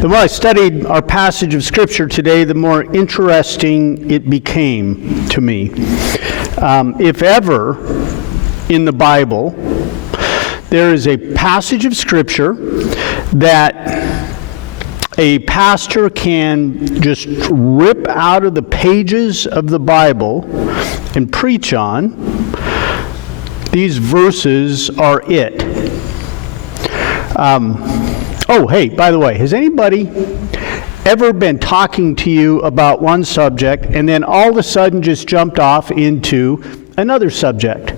The more I studied our passage of Scripture today, the more interesting it became to me. If ever in the Bible there is a passage of Scripture that a pastor can just rip out of the pages of the Bible and preach on, these verses are it. Oh, hey, by the way, has anybody ever been talking to you about one subject and then all of a sudden just jumped off into another subject?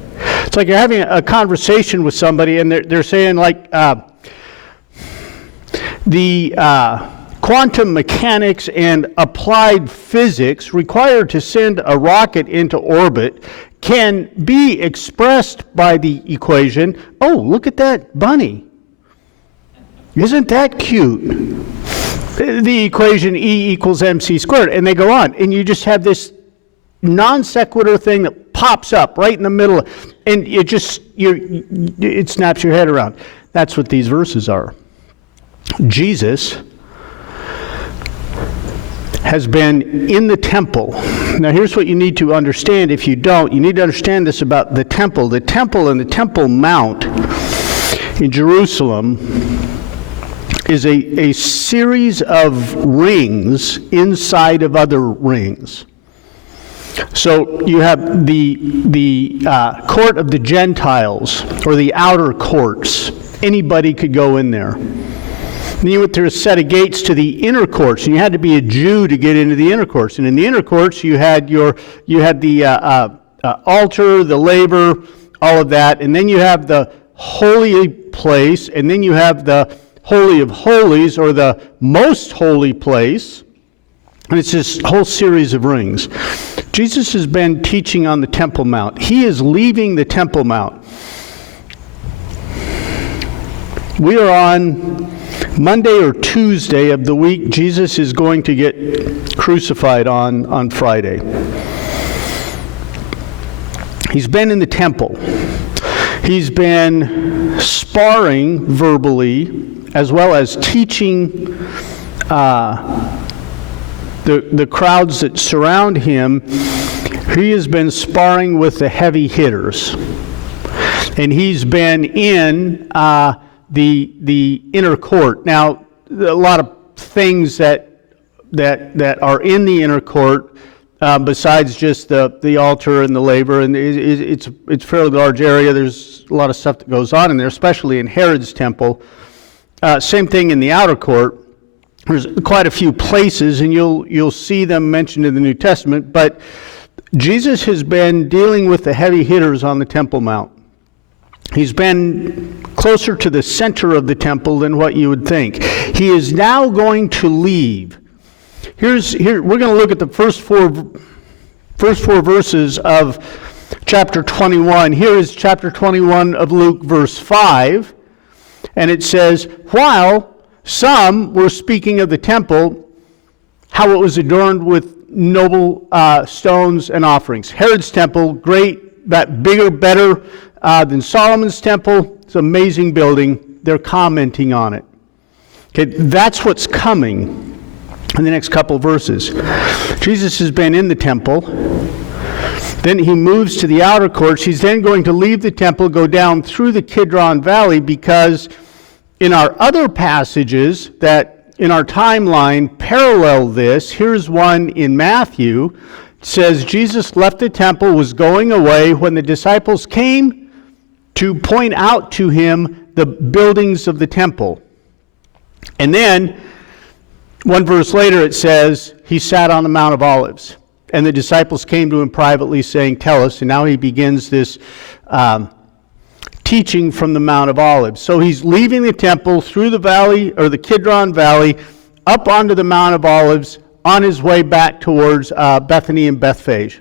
It's like you're having a conversation with somebody and they're saying like, the quantum mechanics and applied physics required to send a rocket into orbit can be expressed by the equation, oh, look at that bunny. Isn't that cute? The equation E equals mc squared, and they go on, and you just have this non sequitur thing that pops up right in the middle, and it snaps your head around. That's what these verses are. Jesus has been in the temple. Now here's what you need to understand. If you don't, you need to understand this about the temple. The temple and the Temple Mount in Jerusalem is a series of rings inside of other rings. So you have the court of the Gentiles, or the outer courts. Anybody could go in there. Then there's a set of gates to the inner courts, and you had to be a Jew to get into the inner courts. And in the inner courts, you had the altar, the laver, all of that, and then you have the holy place, and then you have the Holy of Holies, or the most holy place, and it's this whole series of rings. Jesus has been teaching on the Temple Mount. He is leaving the Temple Mount. We are on Monday or Tuesday of the week Jesus is going to get crucified on Friday. He's been in the temple. He's been sparring verbally as well as teaching the crowds that surround him. He has been sparring with the heavy hitters. And he's been in the inner court. Now, a lot of things that are in the inner court, besides just the altar and the laver, and it's a fairly large area. There's a lot of stuff that goes on in there, especially in Herod's temple. Same thing in the outer court. There's quite a few places, and you'll see them mentioned in the New Testament. But Jesus has been dealing with the heavy hitters on the Temple Mount. He's been closer to the center of the temple than what you would think. He is now going to leave. We're going to look at the first four verses of chapter 21. Here is chapter 21 of Luke, verse 5. And it says, while some were speaking of the temple, how it was adorned with noble stones and offerings. Herod's temple, great, bigger, better than Solomon's temple. It's an amazing building. They're commenting on it. Okay, that's what's coming in the next couple verses. Jesus has been in the temple. Then he moves to the outer courts. He's then going to leave the temple, go down through the Kidron Valley, because in our other passages that in our timeline parallel this, here's one in Matthew. It says, Jesus left the temple, was going away when the disciples came to point out to him the buildings of the temple. And then, one verse later it says, he sat on the Mount of Olives. And the disciples came to him privately saying, tell us. And now he begins this teaching from the Mount of Olives. So he's leaving the temple through the valley, or the Kidron Valley, up onto the Mount of Olives, on his way back towards Bethany and Bethphage,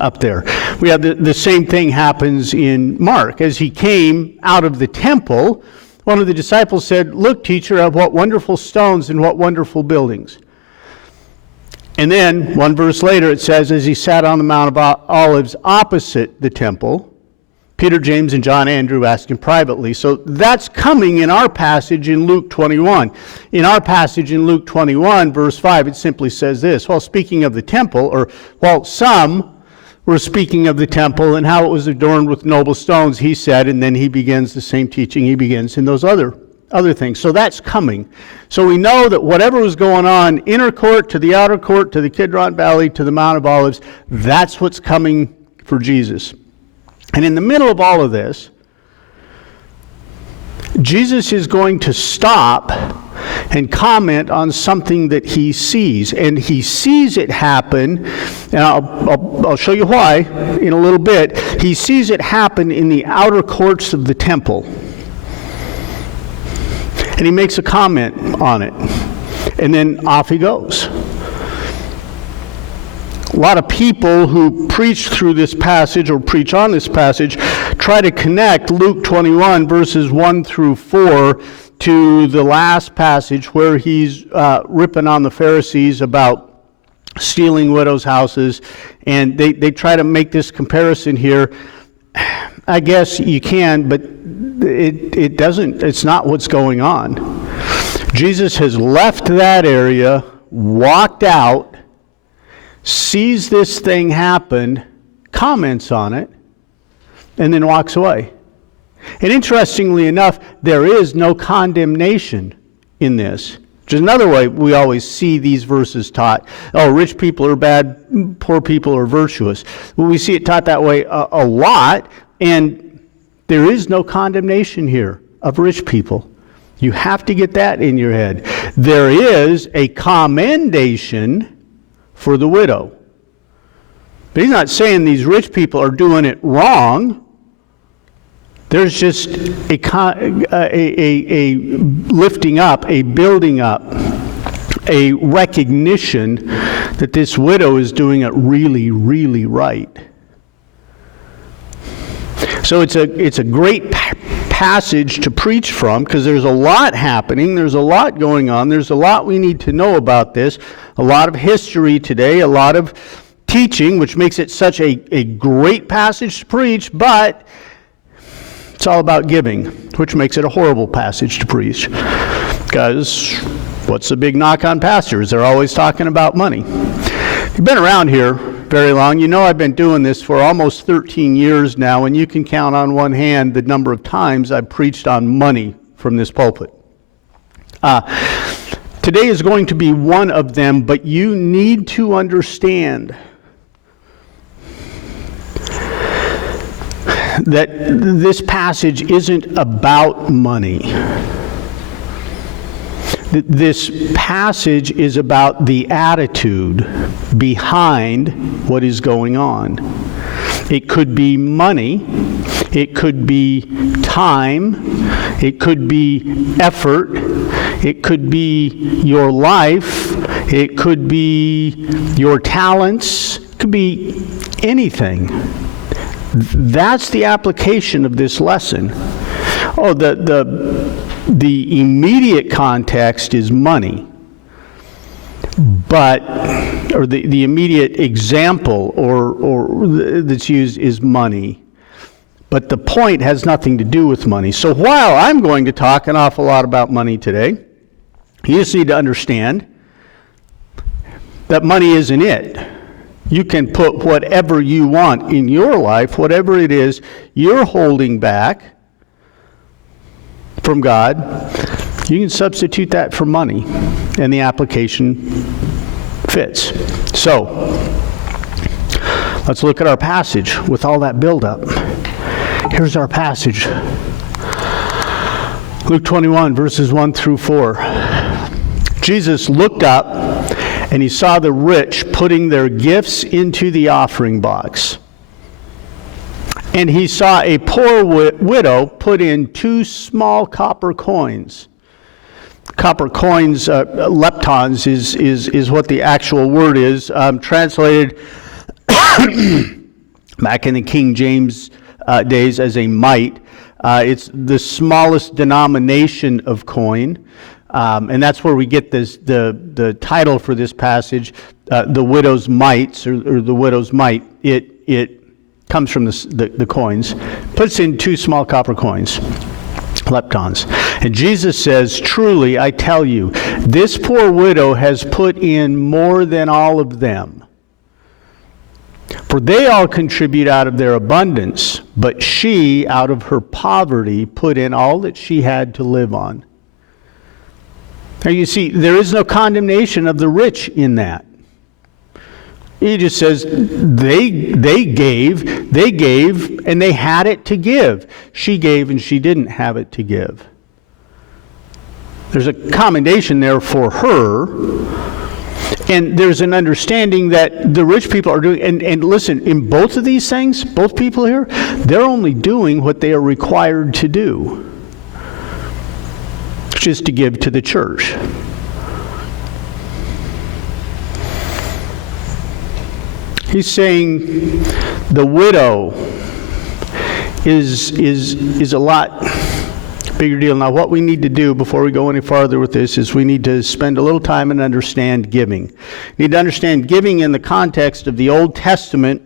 up there. We have the same thing happens in Mark. As he came out of the temple, one of the disciples said, look, teacher, what wonderful stones and what wonderful buildings. And then, one verse later, it says, as he sat on the Mount of Olives opposite the temple, Peter, James, and John, Andrew asked him privately. So that's coming in our passage in Luke 21. In our passage in Luke 21, verse 5, it simply says this, while speaking of the temple, or while some were speaking of the temple and how it was adorned with noble stones, he said, and then he begins the same teaching he begins in those other things. So that's coming. So we know that whatever was going on, inner court to the outer court, to the Kidron Valley, to the Mount of Olives, that's what's coming for Jesus. And in the middle of all of this, Jesus is going to stop and comment on something that he sees. And he sees it happen, and I'll show you why in a little bit. He sees it happen in the outer courts of the temple. And he makes a comment on it. And then off he goes. A lot of people who preach through this passage or preach on this passage try to connect Luke 21 verses 1 through 4 to the last passage where he's ripping on the Pharisees about stealing widows' houses, and they try to make this comparison here. I guess you can, but it doesn't. It's not what's going on. Jesus has left that area, walked out, sees this thing happen, comments on it, and then walks away. And interestingly enough, there is no condemnation in this. Which is another way we always see these verses taught. Oh, rich people are bad, poor people are virtuous. Well, we see it taught that way a lot, and there is no condemnation here of rich people. You have to get that in your head. There is a commendation for the widow. But he's not saying these rich people are doing it wrong. There's just a lifting up, a building up, a recognition that this widow is doing it really, really right. So it's a great passage to preach from because there's a lot happening, there's a lot going on, there's a lot we need to know about this, a lot of history today, a lot of teaching, which makes it such a great passage to preach, but it's all about giving, which makes it a horrible passage to preach. Because what's the big knock on pastors? They're always talking about money. If you've been around here very long, you know I've been doing this for almost 13 years now, and you can count on one hand the number of times I've preached on money from this pulpit. Today is going to be one of them, but you need to understand that this passage isn't about money. This passage is about the attitude behind what is going on. It could be money, it could be time, it could be effort, it could be your life, it could be your talents, it could be anything. That's the application of this lesson. Oh, the immediate context is money, but or the immediate example or that's used is money, but the point has nothing to do with money. So while I'm going to talk an awful lot about money today, you just need to understand that money isn't it. You can put whatever you want in your life, whatever it is you're holding back from God, you can substitute that for money, and the application fits. So, let's look at our passage with all that buildup. Here's our passage. Luke 21, verses 1 through 4. Jesus looked up, and he saw the rich putting their gifts into the offering box. And he saw a poor widow put in 2 small copper coins. Copper coins, leptons is what the actual word is. Translated back in the King James days as a mite. It's the smallest denomination of coin. And that's where we get the title for this passage, the widow's mites, or the widow's mite. It comes from the coins, puts in 2 small copper coins, leptons. And Jesus says, truly, I tell you, this poor widow has put in more than all of them. For they all contribute out of their abundance, but she, out of her poverty, put in all that she had to live on. Now you see, there is no condemnation of the rich in that. He just says they gave, and they had it to give. She gave and she didn't have it to give. There's a commendation there for her, and there's an understanding that the rich people are doing, and listen, in both of these things, both people here, they're only doing what they are required to do, which is to give to the church. He's saying the widow is a lot bigger deal. Now, what we need to do before we go any farther with this is we need to spend a little time and understand giving. We need to understand giving in the context of the Old Testament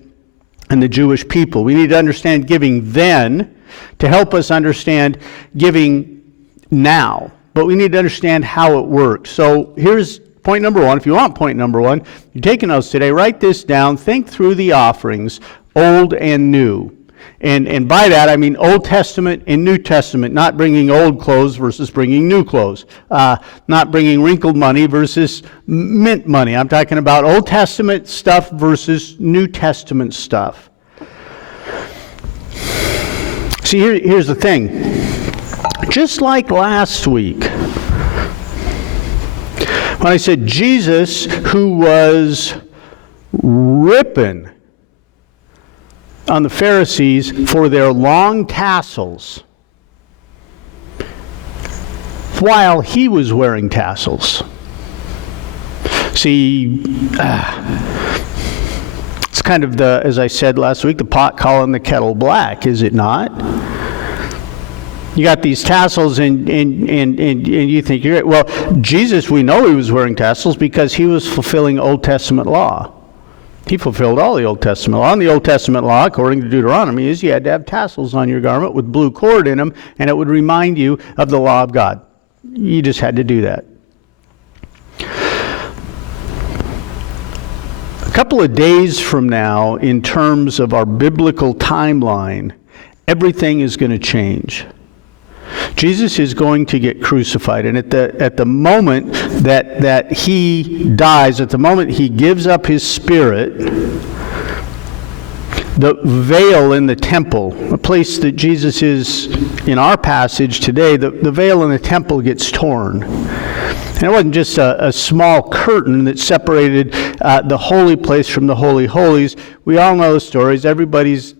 and the Jewish people. We need to understand giving then to help us understand giving now. But we need to understand how it works. So here's point number 1. If you want point number 1, you're taking notes today, write this down. Think through the offerings, old and new. And by that, I mean Old Testament and New Testament, not bringing old clothes versus bringing new clothes. Not bringing wrinkled money versus mint money. I'm talking about Old Testament stuff versus New Testament stuff. See, here's the thing. Just like last week, when I said Jesus, who was ripping on the Pharisees for their long tassels while he was wearing tassels. See, it's kind of the, as I said last week, the pot calling the kettle black, is it not? You got these tassels and you think you're right. Well, Jesus, we know he was wearing tassels because he was fulfilling Old Testament law. He fulfilled all the Old Testament law. And the Old Testament law, according to Deuteronomy, is you had to have tassels on your garment with blue cord in them, and it would remind you of the law of God. You just had to do that. A couple of days from now, in terms of our biblical timeline, everything is going to change. Jesus is going to get crucified, and at the moment that he dies, at the moment he gives up his spirit, the veil in the temple, a place that Jesus is in our passage today, the veil in the temple gets torn. And it wasn't just a small curtain that separated the holy place from the holy holies. We all know the stories. Everybody's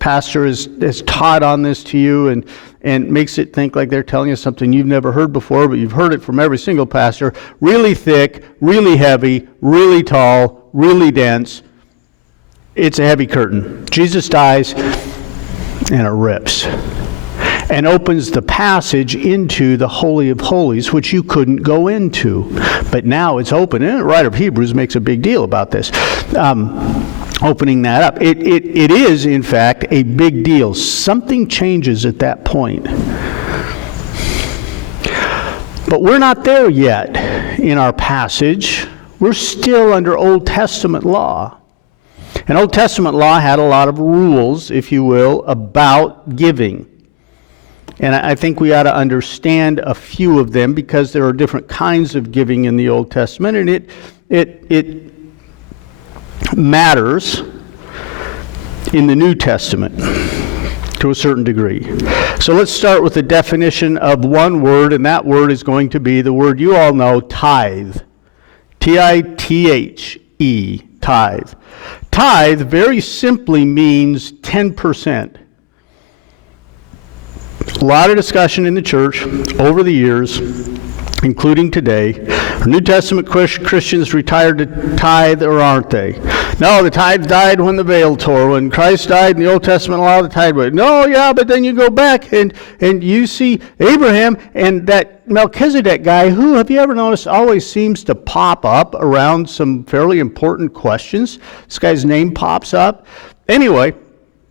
pastor has taught on this to you and makes it think like they're telling you something you've never heard before, but you've heard it from every single pastor. Really thick, really heavy, really tall, really dense. It's a heavy curtain. Jesus dies, and it rips and opens the passage into the Holy of Holies, which you couldn't go into. But now it's open. And the writer of Hebrews makes a big deal about this, opening that up. It is, in fact, a big deal. Something changes at that point. But we're not there yet in our passage. We're still under Old Testament law. And Old Testament law had a lot of rules, if you will, about giving. And I think we ought to understand a few of them because there are different kinds of giving in the Old Testament, and it matters in the New Testament to a certain degree. So let's start with the definition of one word, and that word is going to be the word you all know, tithe. T-I-T-H-E, tithe. Tithe very simply means 10%. A lot of discussion in the church over the years, including today. Are New Testament Christians retired to tithe, or aren't they? No, the tithe died when the veil tore. When Christ died in the Old Testament law, the tithe went. No, yeah, but then you go back and you see Abraham and that Melchizedek guy, who, have you ever noticed, always seems to pop up around some fairly important questions. This guy's name pops up. anyway,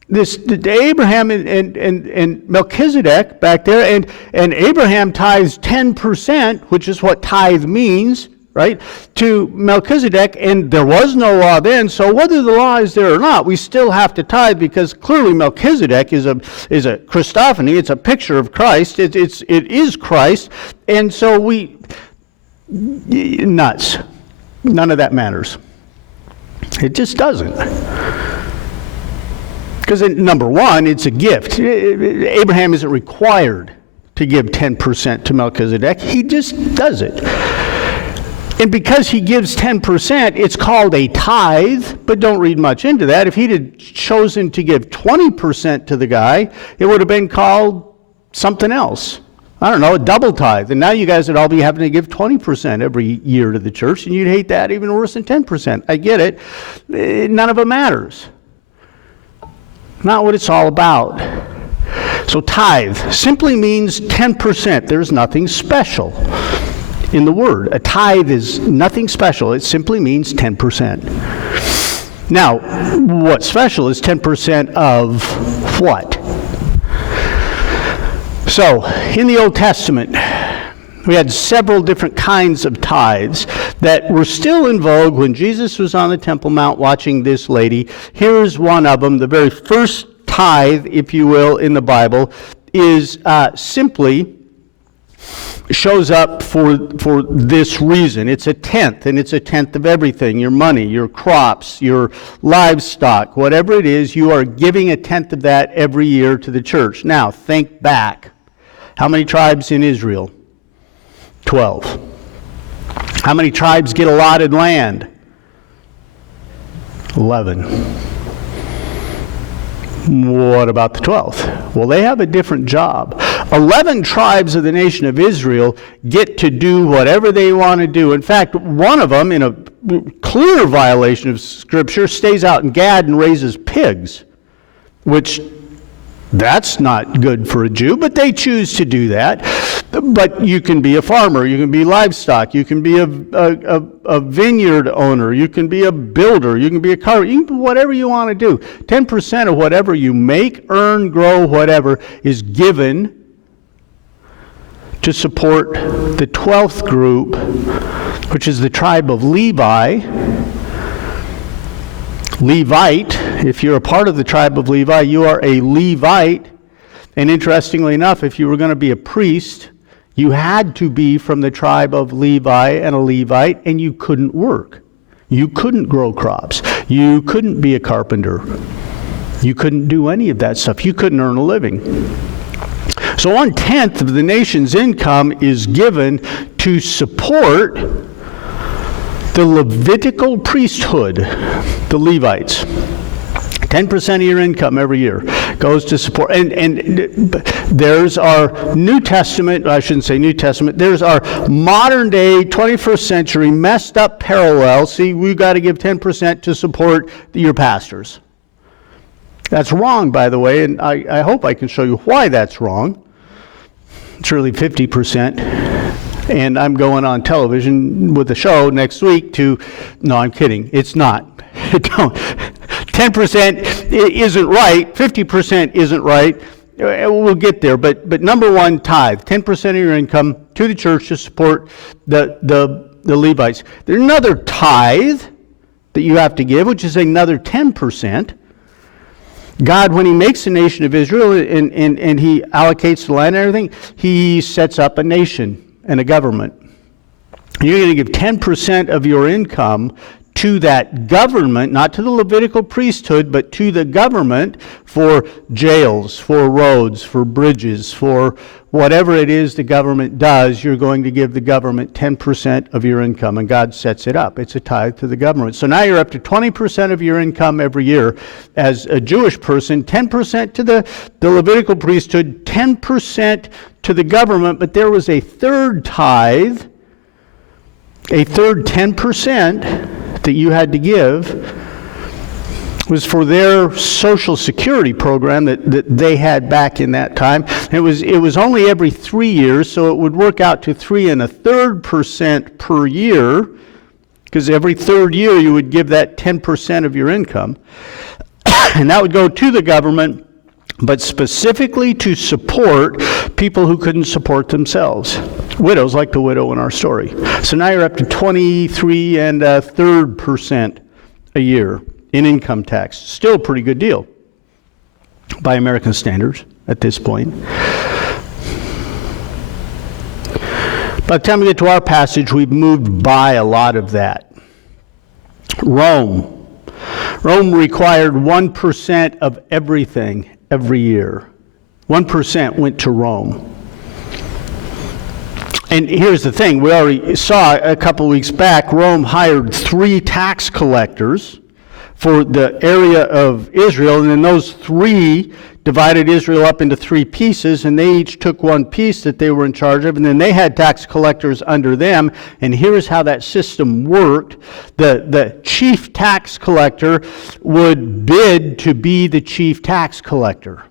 the Abraham and Melchizedek back there, and Abraham tithes 10%, which is what tithe means, right, to Melchizedek, and there was no law then, so whether the law is there or not, we still have to tithe, because clearly Melchizedek is a Christophany, it's a picture of Christ, it is Christ, and so nuts. None of that matters. It just doesn't. Because number one, it's a gift. Abraham isn't required to give 10% to Melchizedek. He just does it. And because he gives 10%, it's called a tithe, but don't read much into that. If he'd have chosen to give 20% to the guy, it would have been called something else. I don't know, a double tithe. And now you guys would all be having to give 20% every year to the church, and you'd hate that even worse than 10%. I get it. None of it matters. Not what it's all about. So tithe simply means 10%. There's nothing special in the word. A tithe is nothing special. It simply means 10%. Now, what's special is 10% of what? So, in the Old Testament, we had several different kinds of tithes that were still in vogue when Jesus was on the Temple Mount watching this lady. Here's one of them. The very first tithe, if you will, in the Bible is simply shows up for this reason. It's a tenth, and it's a tenth of everything. Your money, your crops, your livestock, whatever it is, you are giving a tenth of that every year to the church. Now, think back. How many tribes in Israel? 12. How many tribes get allotted land? 11. What about the 12th? Well, they have a different job. 11 tribes of the nation of Israel get to do whatever they want to do. In fact, one of them, in a clear violation of Scripture, stays out in Gad and raises pigs, which that's not good for a Jew, but they choose to do that. But you can be a farmer, you can be livestock, you can be a vineyard owner, you can be a builder, you can be a carpenter, you can do whatever you want to do. 10% of whatever you make, earn, grow, whatever, is given to support the 12th group, which is the tribe of Levi. Levite, if you're a part of the tribe of Levi, you are a Levite. And interestingly enough, if you were going to be a priest, you had to be from the tribe of Levi and a Levite, and you couldn't work. You couldn't grow crops. You couldn't be a carpenter. You couldn't do any of that stuff. You couldn't earn a living. So 1/10 of the nation's income is given to support the Levitical priesthood, the Levites. 10% of your income every year goes to support. And there's our New Testament, I shouldn't say New Testament, there's our modern day 21st century messed up parallel. See, we've got to give 10% to support your pastors. That's wrong, by the way, and I hope I can show you why that's wrong. It's really 50%. And I'm going on television with a show next week no, I'm kidding. It's not. Don't. 10% isn't right. 50% isn't right. We'll get there. But number one, tithe. 10% of your income to the church to support the Levites. There's another tithe that you have to give, which is another 10%. God, when he makes the nation of Israel and he allocates the land and everything, he sets up a nation and a government. You're going to give 10% of your income to that government, not to the Levitical priesthood, but to the government for jails, for roads, for bridges, for whatever it is the government does. You're going to give the government 10% of your income, and God sets it up. It's a tithe to the government. So now you're up to 20% of your income every year as a Jewish person, 10% to the Levitical priesthood, 10% to the government, but there was a third tithe, a third 10% that you had to give was for their Social Security program that they had back in that time. It was only every 3 years, so it would work out to 3 1/3% per year, because every third year you would give that 10% of your income. And that would go to the government, but specifically to support people who couldn't support themselves. Widows, like the widow in our story. So now you're up to 23 1/3% a year in income tax. Still a pretty good deal by American standards at this point. By the time we get to our passage, we've moved by a lot of that. Rome required 1% of everything every year. 1% went to Rome. And here's the thing, we already saw a couple weeks back, Rome hired 3 tax collectors for the area of Israel, and then those 3 divided Israel up into 3 pieces, and they each took one piece that they were in charge of, and then they had tax collectors under them. And here's how that system worked. The chief tax collector would bid to be the chief tax collector.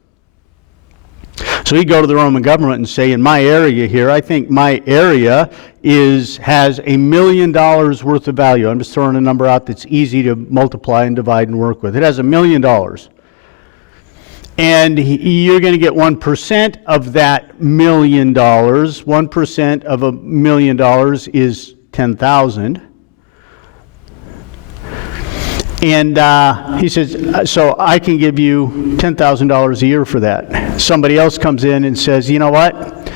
So he'd go to the Roman government and say, in my area here, I think my area has $1 million worth of value. I'm just throwing a number out that's easy to multiply and divide and work with. It has $1 million. And you're going to get 1% of that $1 million. 1% of $1 million is 10,000. And he says, so I can give you $10,000 a year for that. Somebody else comes in and says, you know what?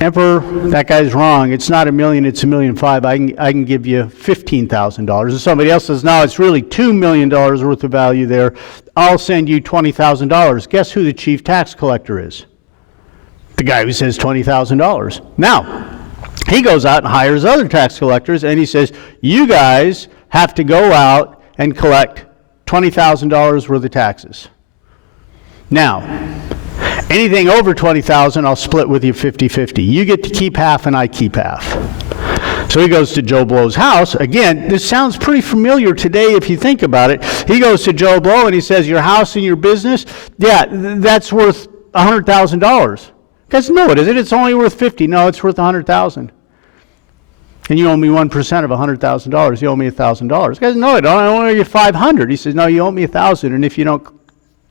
Emperor, that guy's wrong. It's not $1 million, it's $1.5 million. I can give you $15,000. And somebody else says, no, it's really $2 million worth of value there. I'll send you $20,000. Guess who the chief tax collector is? The guy who says $20,000. Now, he goes out and hires other tax collectors, and he says, you guys have to go out and collect $20,000 worth of taxes. Now, anything over $20,000, I'll split with you 50-50. You get to keep half and I keep half. So he goes to Joe Blow's house. Again, this sounds pretty familiar today if you think about it. He goes to Joe Blow and he says, your house and your business, yeah, that's worth $100,000. He goes, no, it isn't. It's only worth 50. No, it's worth $100,000. And you owe me 1% of $100,000. You owe me $1,000. He goes, no, I don't. I owe you $500. He says, no, you owe me $1,000. And if you don't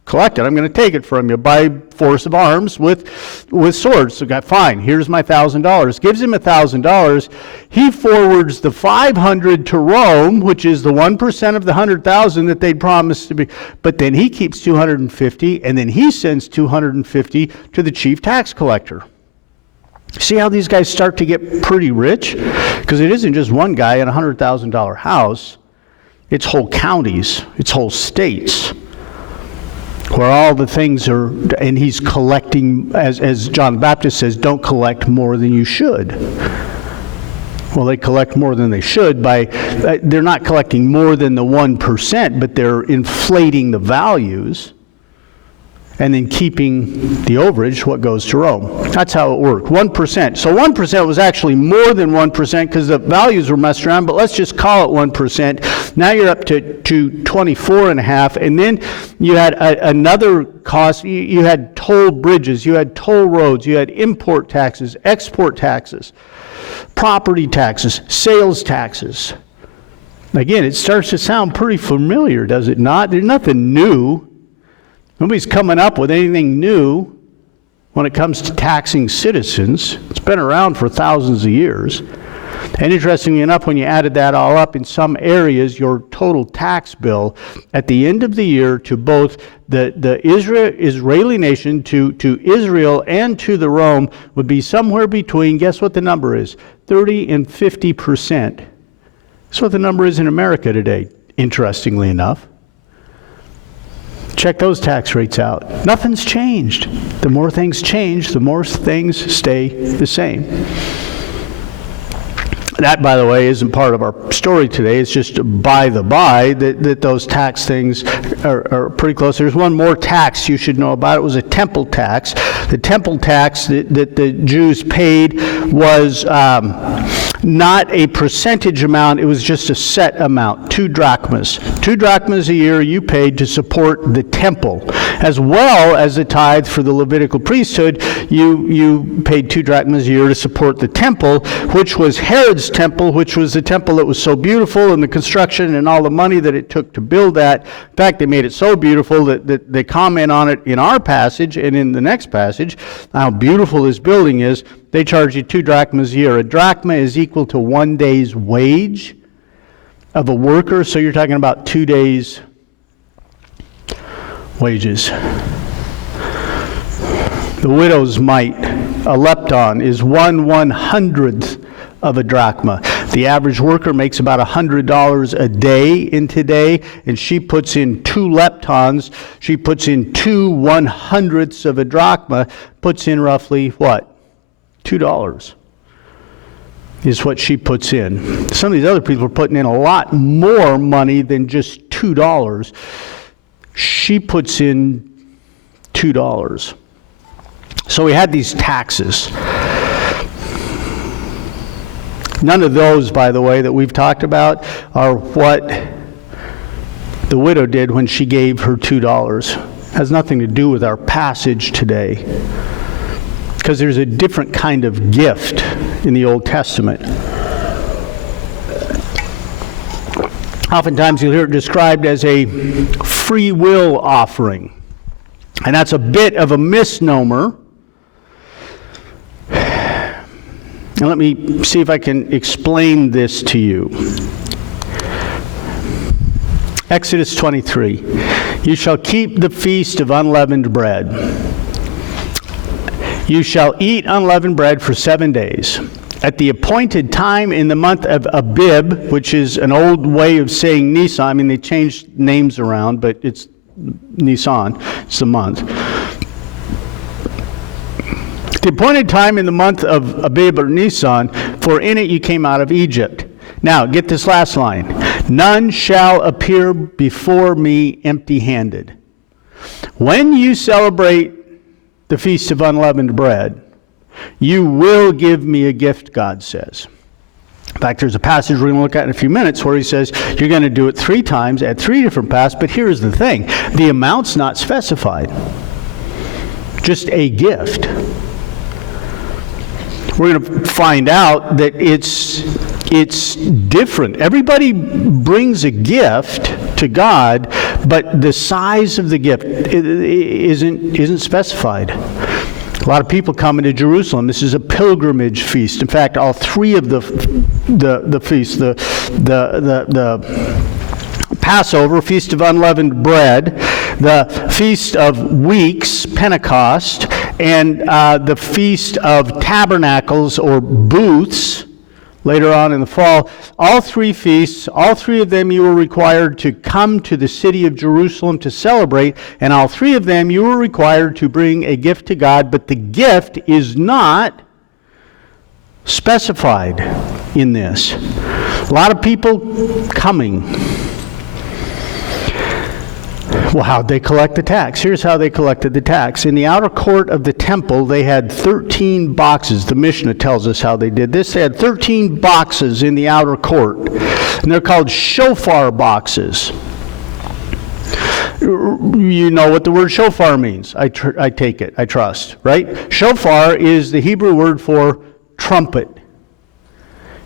collect it, I'm going to take it from you by force of arms with swords. So fine, here's my $1,000. Gives him $1,000. He forwards the $500 to Rome, which is the 1% of the $100,000 that they'd promised to be. But then he keeps $250, and then he sends $250 to the chief tax collector. See how these guys start to get pretty rich? Because it isn't just one guy in a $100,000 house. It's whole counties. It's whole states where all the things are, and he's collecting, as John the Baptist says, don't collect more than you should. Well, they collect more than they should by, they're not collecting more than the 1%, but they're inflating the values and then keeping the overage, what goes to Rome. That's how it worked, 1%. So 1% was actually more than 1% because the values were messed around, but let's just call it 1%. Now you're up to 24.5, and then you had another cost. You had toll bridges, you had toll roads, you had import taxes, export taxes, property taxes, sales taxes. Again, it starts to sound pretty familiar, does it not? There's nothing new. Nobody's coming up with anything new when it comes to taxing citizens. It's been around for thousands of years. And interestingly enough, when you added that all up, in some areas, your total tax bill at the end of the year to both the Israeli nation, to Israel, and to the Rome would be somewhere between, guess what the number is? 30 and 50%. That's what the number is in America today, interestingly enough. Check those tax rates out. Nothing's changed. The more things change, the more things stay the same. That, by the way, isn't part of our story today. It's just by the by that those tax things are pretty close. There's one more tax you should know about. It was a temple tax. The temple tax that the Jews paid was not a percentage amount. It was just a set amount, 2 drachmas. 2 drachmas a year you paid to support the temple. As well as the tithe for the Levitical priesthood, you paid 2 drachmas a year to support the temple, which was Herod's first temple, which was the temple that was so beautiful, and the construction and all the money that it took to build that. In fact, they made it so beautiful that they comment on it in our passage and in the next passage, how beautiful this building is. They charge you 2 drachmas a year. A drachma is equal to 1 day's wage of a worker, so you're talking about 2 days' wages. The widow's mite, a lepton, is 1/100th of a drachma. The average worker makes about $100 a day in today, and she puts in 2 leptons. She puts in 2 1/100ths of a drachma, puts in roughly what? $2 is what she puts in. Some of these other people are putting in a lot more money than just $2. She puts in $2. So we had these taxes. None of those, by the way, that we've talked about are what the widow did when she gave her $2. Has nothing to do with our passage today, because there's a different kind of gift in the Old Testament. Oftentimes you'll hear it described as a free will offering, and that's a bit of a misnomer. And let me see if I can explain this to you. Exodus 23. You shall keep the feast of unleavened bread. You shall eat unleavened bread for 7 days. At the appointed time in the month of Abib, which is an old way of saying Nisan. I mean, they changed names around, but it's Nisan. It's the month. The appointed time in the month of Abib or Nisan, for in it you came out of Egypt. Now, get this last line. None shall appear before me empty-handed. When you celebrate the Feast of Unleavened Bread, you will give me a gift, God says. In fact, there's a passage we're going to look at in a few minutes where he says you're going to do it 3 times at 3 different paths, but here's the thing. The amount's not specified. Just a gift. We're going to find out that it's different. Everybody brings a gift to God, but the size of the gift isn't specified. A lot of people come into Jerusalem. This is a pilgrimage feast. In fact, all 3 of the feasts, the Passover, Feast of Unleavened Bread, the Feast of Weeks, Pentecost, and the Feast of Tabernacles or Booths, later on in the fall. All 3 feasts, all 3 of them you were required to come to the city of Jerusalem to celebrate, and all 3 of them you were required to bring a gift to God, but the gift is not specified in this. A lot of people coming. Well, how'd they collect the tax? Here's how they collected the tax. In the outer court of the temple, they had 13 boxes. The Mishnah tells us how they did this. They had 13 boxes in the outer court, and they're called shofar boxes. You know what the word shofar means. I take it, I trust, right? Shofar is the Hebrew word for trumpet.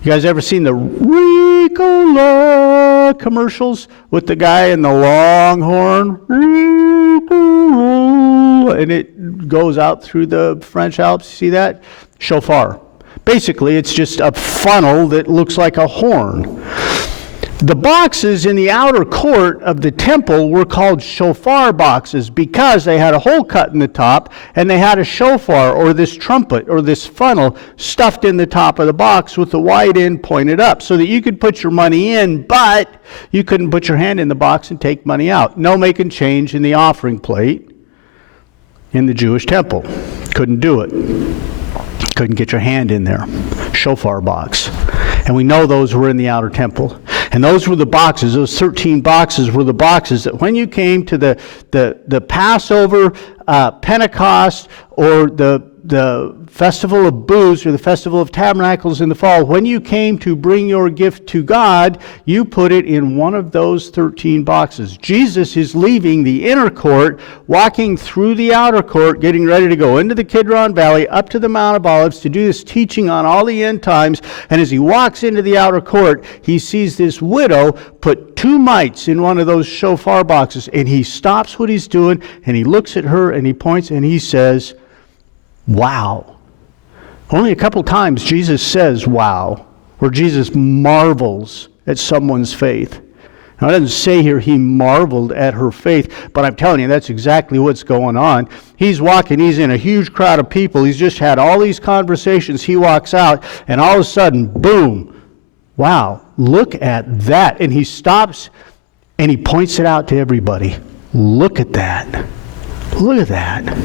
You guys ever seen the Ricola commercials with the guy in the long horn? And it goes out through the French Alps. See that? Shofar. Basically, it's just a funnel that looks like a horn. The boxes in the outer court of the temple were called shofar boxes because they had a hole cut in the top and they had a shofar, or this trumpet, or this funnel stuffed in the top of the box with the wide end pointed up so that you could put your money in, but you couldn't put your hand in the box and take money out. No making change in the offering plate in the Jewish temple. Couldn't do it. Couldn't get your hand in there. Shofar box. And we know those were in the outer temple. And those were the boxes. Those 13 boxes were the boxes that when you came to the Passover, Pentecost, or the the festival of booths or the festival of tabernacles in the fall, when you came to bring your gift to God, you put it in one of those 13 boxes. Jesus is leaving the inner court, walking through the outer court, getting ready to go into the Kidron Valley, up to the Mount of Olives to do this teaching on all the end times. And as he walks into the outer court, he sees this widow put 2 mites in one of those shofar boxes, and he stops what he's doing, and he looks at her, and he points, and he says, wow. Only a couple times Jesus says wow, or Jesus marvels at someone's faith. Now, it doesn't say here he marveled at her faith, but I'm telling you, that's exactly what's going on. He's walking, he's in a huge crowd of people, he's just had all these conversations, he walks out, and all of a sudden, boom, wow, look at that. And he stops, and he points it out to everybody. Look at that. Look at that.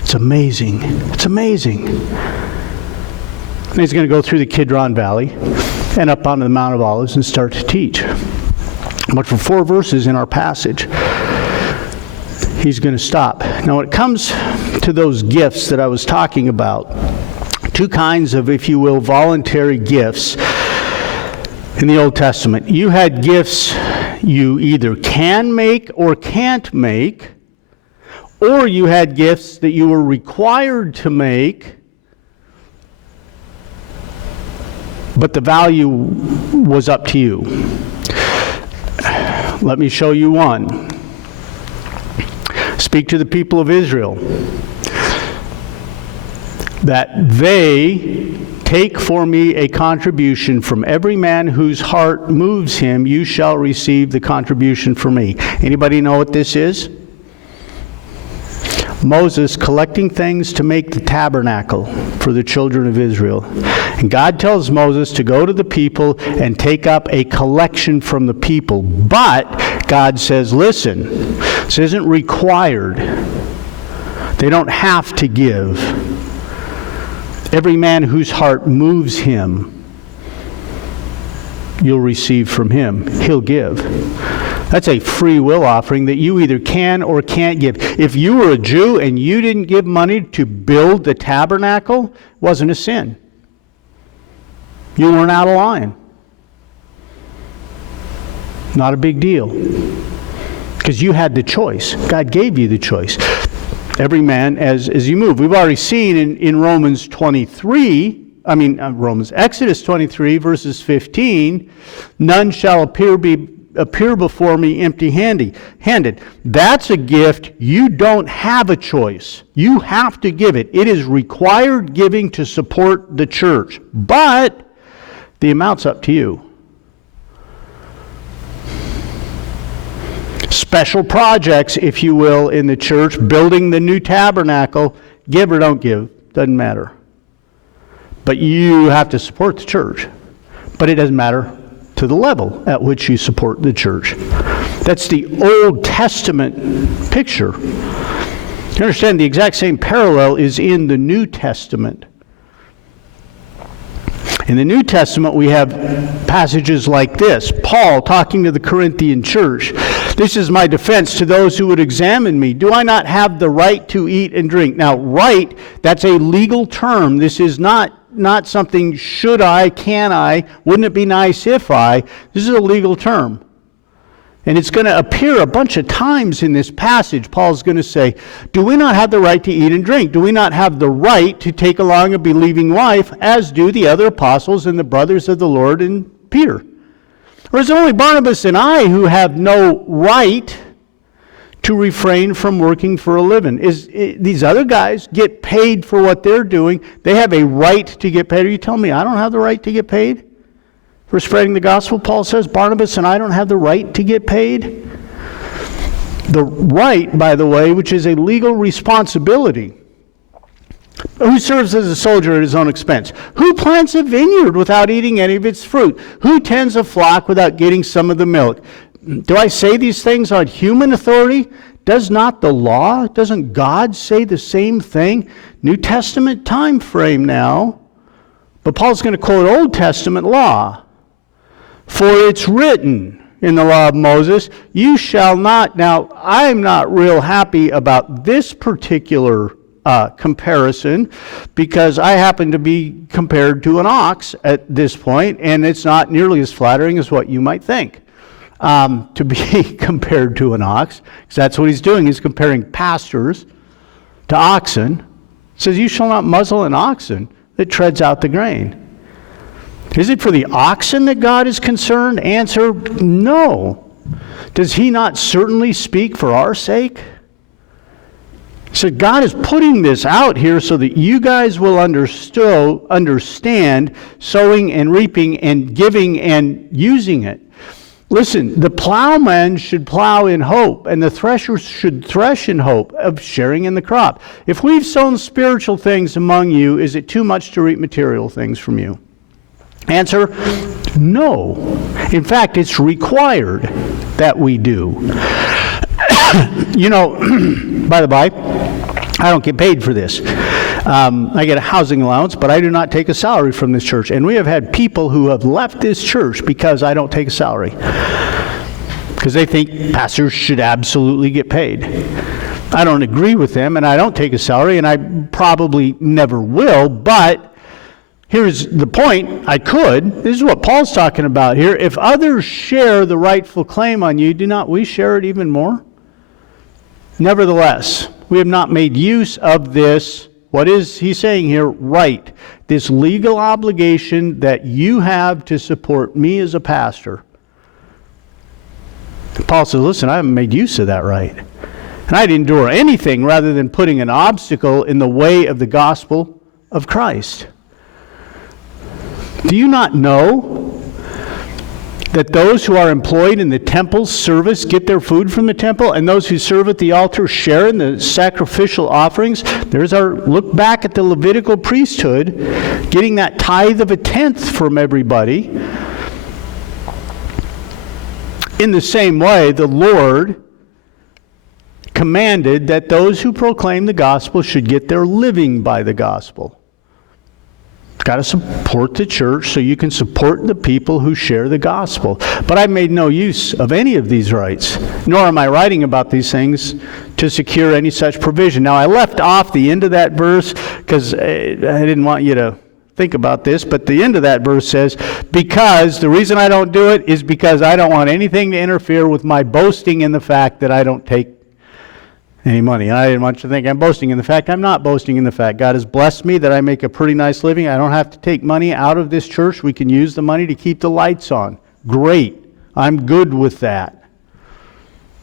It's amazing. It's amazing. And he's going to go through the Kidron Valley and up onto the Mount of Olives and start to teach. But for 4 verses in our passage, he's going to stop. Now, when it comes to those gifts that I was talking about, 2 kinds of, if you will, voluntary gifts in the Old Testament. You had gifts you either can make or can't make, or you had gifts that you were required to make, but the value was up to you. Let me show you one. Speak to the people of Israel that they take for me a contribution from every man whose heart moves him. You shall receive the contribution from me. Anybody know what this is? Moses collecting things to make the tabernacle for the children of Israel. And God tells Moses to go to the people and take up a collection from the people. But God says, listen, this isn't required. They don't have to give. Every man whose heart moves him, you'll receive from him. He'll give. That's a free will offering that you either can or can't give. If you were a Jew and you didn't give money to build the tabernacle, it wasn't a sin. You weren't out of line. Not a big deal. Because you had the choice. God gave you the choice. Every man as you move. We've already seen in Exodus 23, verses 15, none shall appear before me empty-handed. That's a gift. You don't have a choice. You have to give it. It is required giving to support the church. But the amount's up to you. Special projects, if you will, in the church, building the new tabernacle, give or don't give, doesn't matter. But you have to support the church. But it doesn't matter to the level at which you support the church. That's the Old Testament picture. You understand the exact same parallel is in the New Testament. In the New Testament, we have passages like this. Paul talking to the Corinthian church. This is my defense to those who would examine me. Do I not have the right to eat and drink? Now, right, that's a legal term. This is not something, should I, can I, wouldn't it be nice if I. This is a legal term. And it's going to appear a bunch of times in this passage. Paul's going to say, do we not have the right to eat and drink? Do we not have the right to take along a believing wife, as do the other apostles and the brothers of the Lord and Peter? Or is it only Barnabas and I who have no right to refrain from working for a living? These other guys get paid for what they're doing. They have a right to get paid. Are you telling me I don't have the right to get paid for spreading the gospel? Paul says Barnabas and I don't have the right to get paid. The right, by the way, which is a legal responsibility. Who serves as a soldier at his own expense? Who plants a vineyard without eating any of its fruit? Who tends a flock without getting some of the milk? Do I say these things on human authority? Does not the law, doesn't God say the same thing? New Testament time frame now. But Paul's going to quote Old Testament law. For it's written in the law of Moses, you shall not. Now, I'm not real happy about this particular comparison, because I happen to be compared to an ox at this point, and it's not nearly as flattering as what you might think, to be compared to an ox, because that's what he's doing. He's comparing pastors to oxen. He says, you shall not muzzle an oxen that treads out the grain. Is it for the oxen that God is concerned? Answer, no. Does he not certainly speak for our sake? So God is putting this out here so that you guys will understand sowing and reaping and giving and using it. Listen, the plowman should plow in hope, and the thresher should thresh in hope of sharing in the crop. If we've sown spiritual things among you, is it too much to reap material things from you? Answer, no. In fact, it's required that we do. You know, by the by, I don't get paid for this. I get a housing allowance, but I do not take a salary from this church. And we have had people who have left this church because I don't take a salary, because they think pastors should absolutely get paid. I don't agree with them, and I don't take a salary, and I probably never will, but here's the point. I could. This is what Paul's talking about here. If others share the rightful claim on you, do not we share it even more? Nevertheless, we have not made use of this, what is he saying here, right, this legal obligation that you have to support me as a pastor. Paul says, listen, I haven't made use of that right. And I'd endure anything rather than putting an obstacle in the way of the gospel of Christ. Do you not know that those who are employed in the temple service get their food from the temple, and those who serve at the altar share in the sacrificial offerings? There's our look back at the Levitical priesthood, getting that tithe of a tenth from everybody. In the same way, the Lord commanded that those who proclaim the gospel should get their living by the gospel. Got to support the church so you can support the people who share the gospel. But I've made no use of any of these rights, nor am I writing about these things to secure any such provision. Now, I left off the end of that verse because I didn't want you to think about this, but the end of that verse says, because the reason I don't do it is because I don't want anything to interfere with my boasting in the fact that I don't take any money. And I didn't want you to think I'm boasting in the fact. I'm not boasting in the fact. God has blessed me that I make a pretty nice living. I don't have to take money out of this church. We can use the money to keep the lights on. Great. I'm good with that.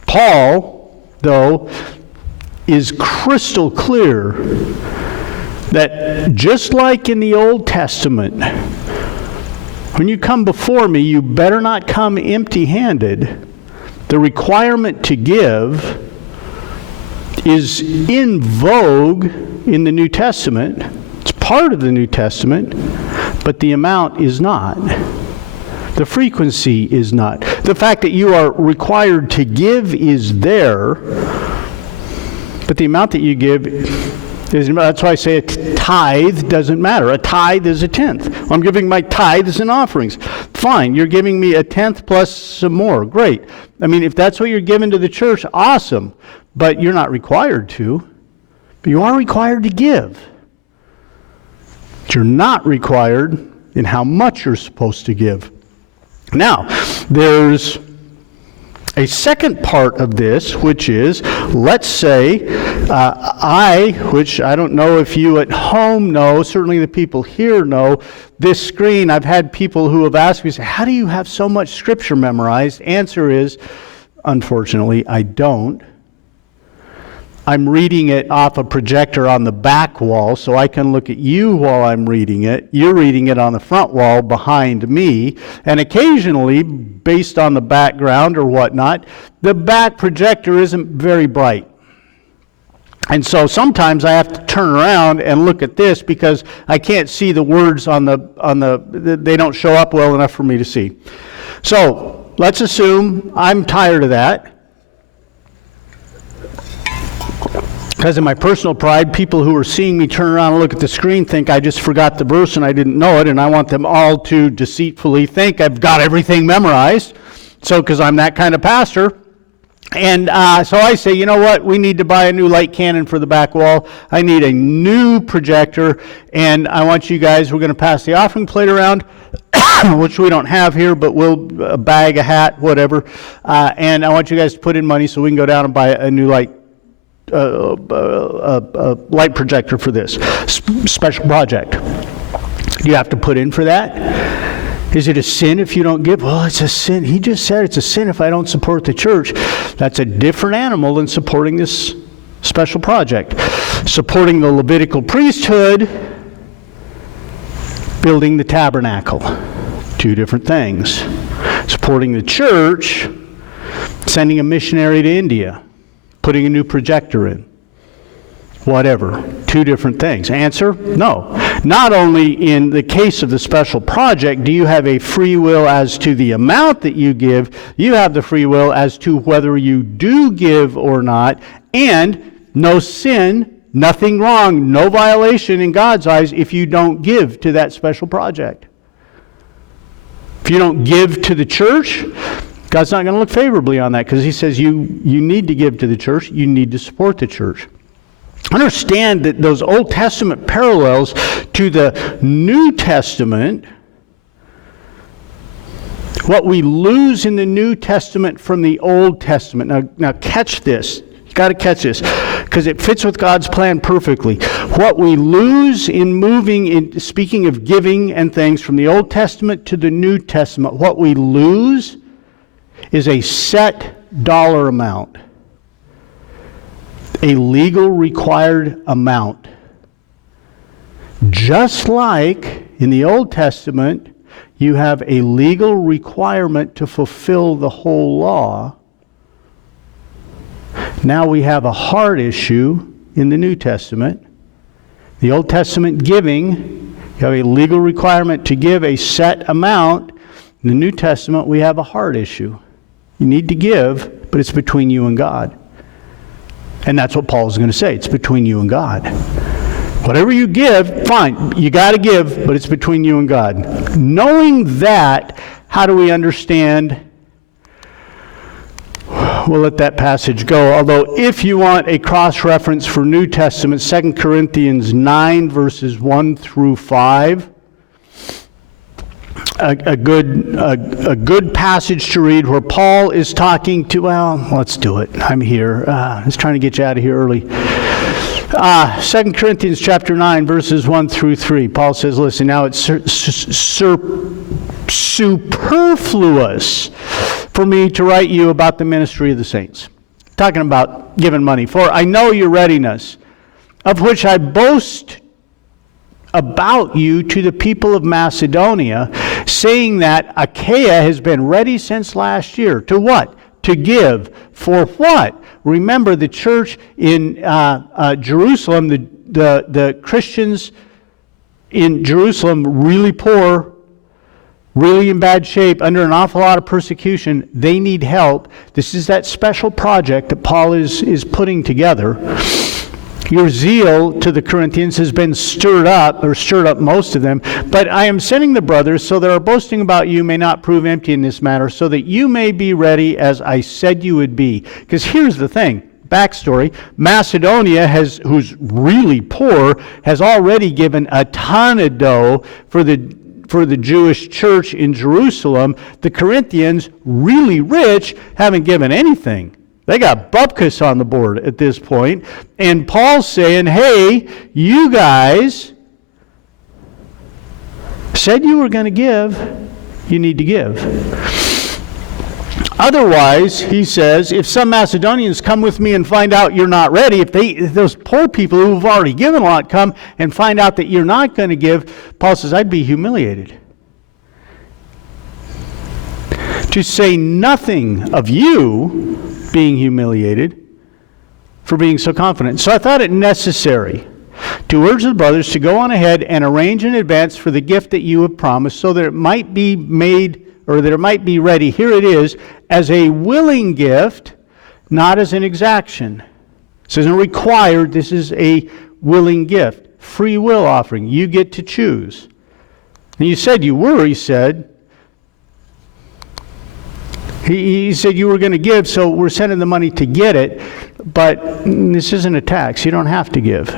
Paul, though, is crystal clear that just like in the Old Testament, when you come before me, you better not come empty-handed. The requirement to give is in vogue in the New Testament. It's part of the New Testament, but the amount is not. The frequency is not. The fact that you are required to give is there, but the amount that you give is, that's why I say a tithe doesn't matter. A tithe is a tenth. I'm giving my tithes and offerings. Fine, you're giving me a tenth plus some more. Great. I mean, if that's what you're giving to the church, awesome. But you're not required to. But you are required to give. But you're not required in how much you're supposed to give. Now, there's a second part of this, which is, let's say, which I don't know if you at home know, certainly the people here know, this screen, I've had people who have asked me, say, how do you have so much scripture memorized? Answer is, unfortunately, I don't. I'm reading it off a projector on the back wall, so I can look at you while I'm reading it. You're reading it on the front wall behind me. And occasionally, based on the background or whatnot, the back projector isn't very bright. And so sometimes I have to turn around and look at this because I can't see the words on the they don't show up well enough for me to see. So let's assume I'm tired of that. Because of my personal pride, people who are seeing me turn around and look at the screen think I just forgot the verse and I didn't know it, and I want them all to deceitfully think I've got everything memorized. So, because I'm that kind of pastor, And so I say, you know what? We need to buy a new light cannon for the back wall. I need a new projector. And I want you guys, we're going to pass the offering plate around, which we don't have here, but we'll a bag, a hat, whatever. And I want you guys to put in money so we can go down and buy a new light projector for this special project. You have to put in for that. Is it a sin if you don't give? Well, it's a sin. He just said it's a sin if I don't support the church. That's a different animal than supporting this special project. Supporting the Levitical priesthood, building the tabernacle. Two different things. Supporting the church, sending a missionary to India, putting a new projector in. Whatever. Two different things. Answer? No. Not only in the case of the special project do you have a free will as to the amount that you give, you have the free will as to whether you do give or not, and no sin, nothing wrong, no violation in God's eyes if you don't give to that special project. If you don't give to the church, God's not going to look favorably on that because he says you need to give to the church, you need to support the church. Understand that those Old Testament parallels to the New Testament, what we lose in the New Testament from the Old Testament. Now catch this. You got to catch this because it fits with God's plan perfectly. What we lose in moving, in speaking of giving and things from the Old Testament to the New Testament, what we lose is a set dollar amount. A legal required amount. Just like in the Old Testament, you have a legal requirement to fulfill the whole law. Now we have a heart issue in the New Testament. The Old Testament giving, you have a legal requirement to give a set amount. In the New Testament, we have a heart issue. You need to give, but it's between you and God. And that's what Paul is going to say. It's between you and God. Whatever you give, fine. You got to give, but it's between you and God. Knowing that, how do we understand? We'll let that passage go. Although if you want a cross-reference for New Testament, 2 Corinthians 9, verses 1 through 5. A good passage to read where Paul is talking to, well, let's do it. I'm here. I was trying to get you out of here early. 2 Corinthians chapter 9, verses 1 through 3. Paul says, listen, now it's superfluous for me to write you about the ministry of the saints. Talking about giving money. For I know your readiness, of which I boast about you to the people of Macedonia, saying that Achaia has been ready since last year. To what? To give. For what? Remember, the church in Jerusalem, the Christians in Jerusalem, really poor, really in bad shape, under an awful lot of persecution. They need help. This is that special project that Paul is putting together. Your zeal to the Corinthians has been stirred up most of them. But I am sending the brothers, so that our boasting about you may not prove empty in this matter, so that you may be ready as I said you would be. Because here's the thing, backstory, Macedonia, who's really poor, has already given a ton of dough for the Jewish church in Jerusalem. The Corinthians, really rich, haven't given anything. They got bupkis on the board at this point. And Paul's saying, hey, you guys said you were going to give. You need to give. Otherwise, he says, if some Macedonians come with me and find out you're not ready, if those poor people who've already given a lot come and find out that you're not going to give, Paul says, I'd be humiliated. To say nothing of you being humiliated for being so confident. So I thought it necessary to urge the brothers to go on ahead and arrange in advance for the gift that you have promised, so that it might be made, or that it might be ready. Here it is, as a willing gift, not as an exaction. This isn't required. This is a willing gift. Free will offering. You get to choose. And you said you were, he said. He said you were going to give, so we're sending the money to get it, but this isn't a tax. You don't have to give.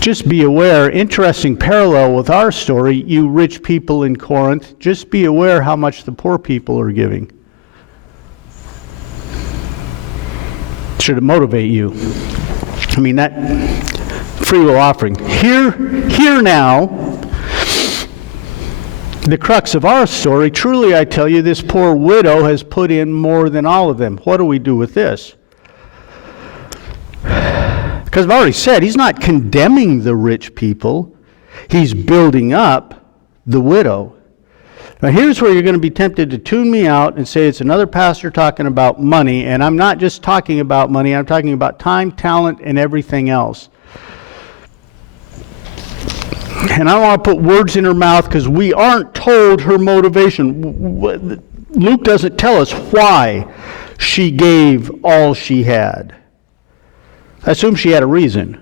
Just be aware, interesting parallel with our story, you rich people in Corinth, just be aware how much the poor people are giving. Should it motivate you? I mean, that free will offering. Here now, the crux of our story, truly I tell you, this poor widow has put in more than all of them. What do we do with this? Because I've already said, he's not condemning the rich people. He's building up the widow. Now here's where you're going to be tempted to tune me out and say it's another pastor talking about money, and I'm not just talking about money, I'm talking about time, talent, and everything else. And I don't want to put words in her mouth because we aren't told her motivation. Luke doesn't tell us why she gave all she had. I assume she had a reason.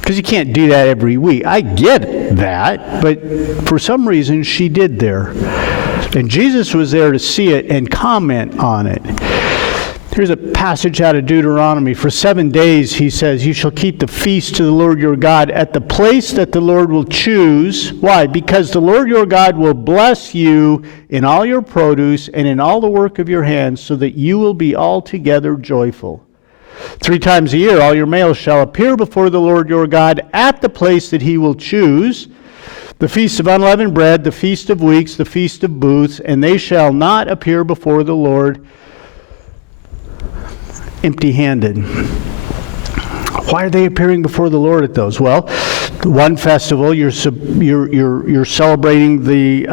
Because you can't do that every week. I get that, but for some reason she did there. And Jesus was there to see it and comment on it. Here's a passage out of Deuteronomy. For 7 days, he says, you shall keep the feast to the Lord your God at the place that the Lord will choose. Why? Because the Lord your God will bless you in all your produce and in all the work of your hands, so that you will be altogether joyful. 3 times a year, all your males shall appear before the Lord your God at the place that he will choose. The feast of unleavened bread, the feast of weeks, the feast of booths, and they shall not appear before the Lord empty-handed. Why are they appearing before the Lord at those? Well, one festival, you're celebrating the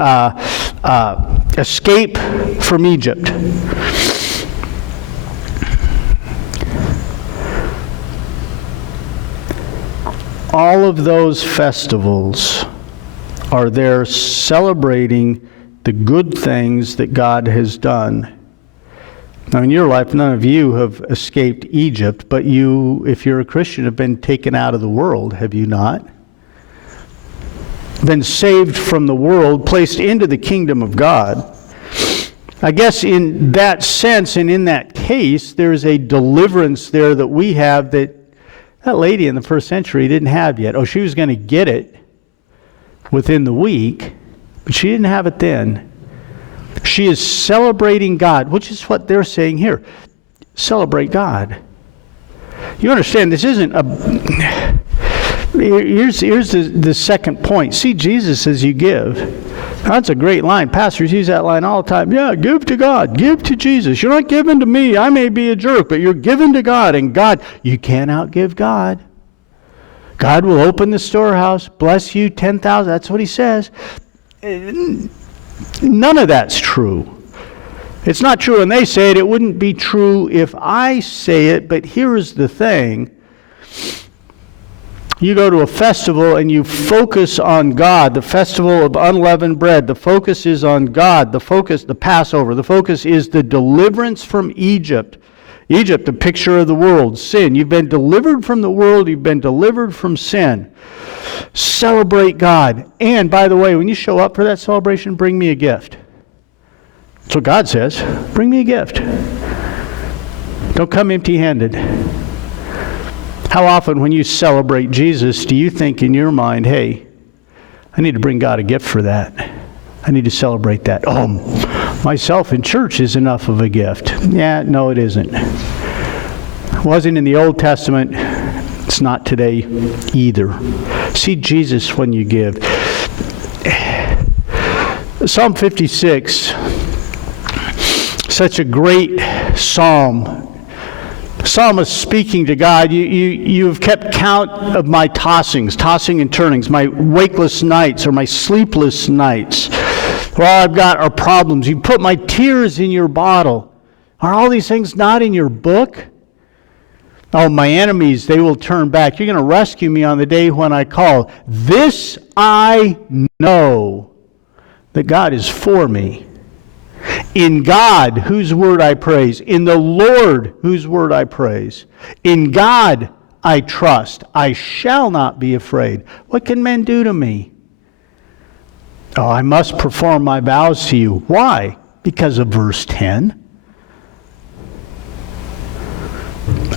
escape from Egypt. All of those festivals are there celebrating the good things that God has done. Now, in your life, none of you have escaped Egypt, but you, if you're a Christian, have been taken out of the world, have you not? Been saved from the world, placed into the kingdom of God. I guess in that sense and in that case, there's a deliverance there that we have that lady in the first century didn't have yet. Oh, she was going to get it within the week, but she didn't have it then. She is celebrating God, which is what they're saying here. Celebrate God. You understand, this isn't a... Here's the second point. See Jesus as you give. That's a great line. Pastors use that line all the time. Yeah, give to God. Give to Jesus. You're not giving to me. I may be a jerk, but you're giving to God. And God, you can't outgive God. God will open the storehouse, bless you 10,000. That's what he says. None of that's true. It's not true when they say it. It wouldn't be true if I say it. But here's the thing. You go to a festival and you focus on God, the festival of unleavened bread. The focus is on God. The focus, the Passover. The focus is the deliverance from Egypt. Egypt, the picture of the world, sin. You've been delivered from the world. You've been delivered from sin. Celebrate God. And by the way, when you show up for that celebration, bring me a gift. That's what God says. Bring me a gift. Don't come empty-handed. How often when you celebrate Jesus, do you think in your mind, hey, I need to bring God a gift for that. I need to celebrate that. Oh, myself in church is enough of a gift. Yeah, no, it isn't. It wasn't in the Old Testament. It's not today either. See Jesus when you give. Psalm 56, such a great psalm. Psalmist speaking to God, you have kept count of my tossing and turnings, my wakeless nights or my sleepless nights. All I've got are problems. You put my tears in your bottle. Are all these things not in your book? Oh, my enemies, they will turn back. You're going to rescue me on the day when I call. This I know, that God is for me. In God, whose word I praise. In the Lord, whose word I praise. In God I trust. I shall not be afraid. What can men do to me? Oh, I must perform my vows to you. Why? because of verse 10.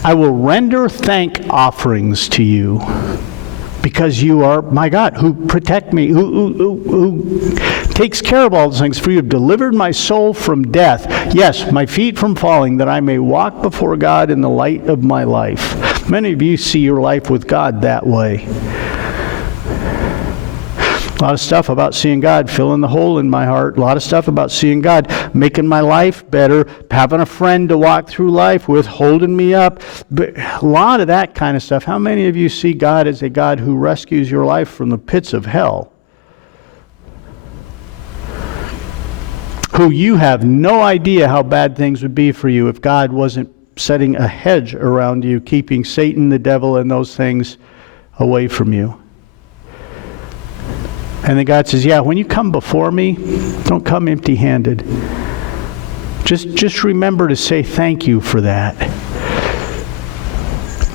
I will render thank offerings to you because you are my God, who protect me, who takes care of all those things. For you have delivered my soul from death, yes, my feet from falling, that I may walk before God in the light of my life. Many of you see your life with God that way. A lot of stuff about seeing God filling the hole in my heart. A lot of stuff about seeing God making my life better, having a friend to walk through life with, holding me up. But a lot of that kind of stuff. How many of you see God as a God who rescues your life from the pits of hell? Who you have no idea how bad things would be for you if God wasn't setting a hedge around you, keeping Satan, the devil, and those things away from you. And then God says, yeah, when you come before me, don't come empty-handed. Just remember to say thank you for that.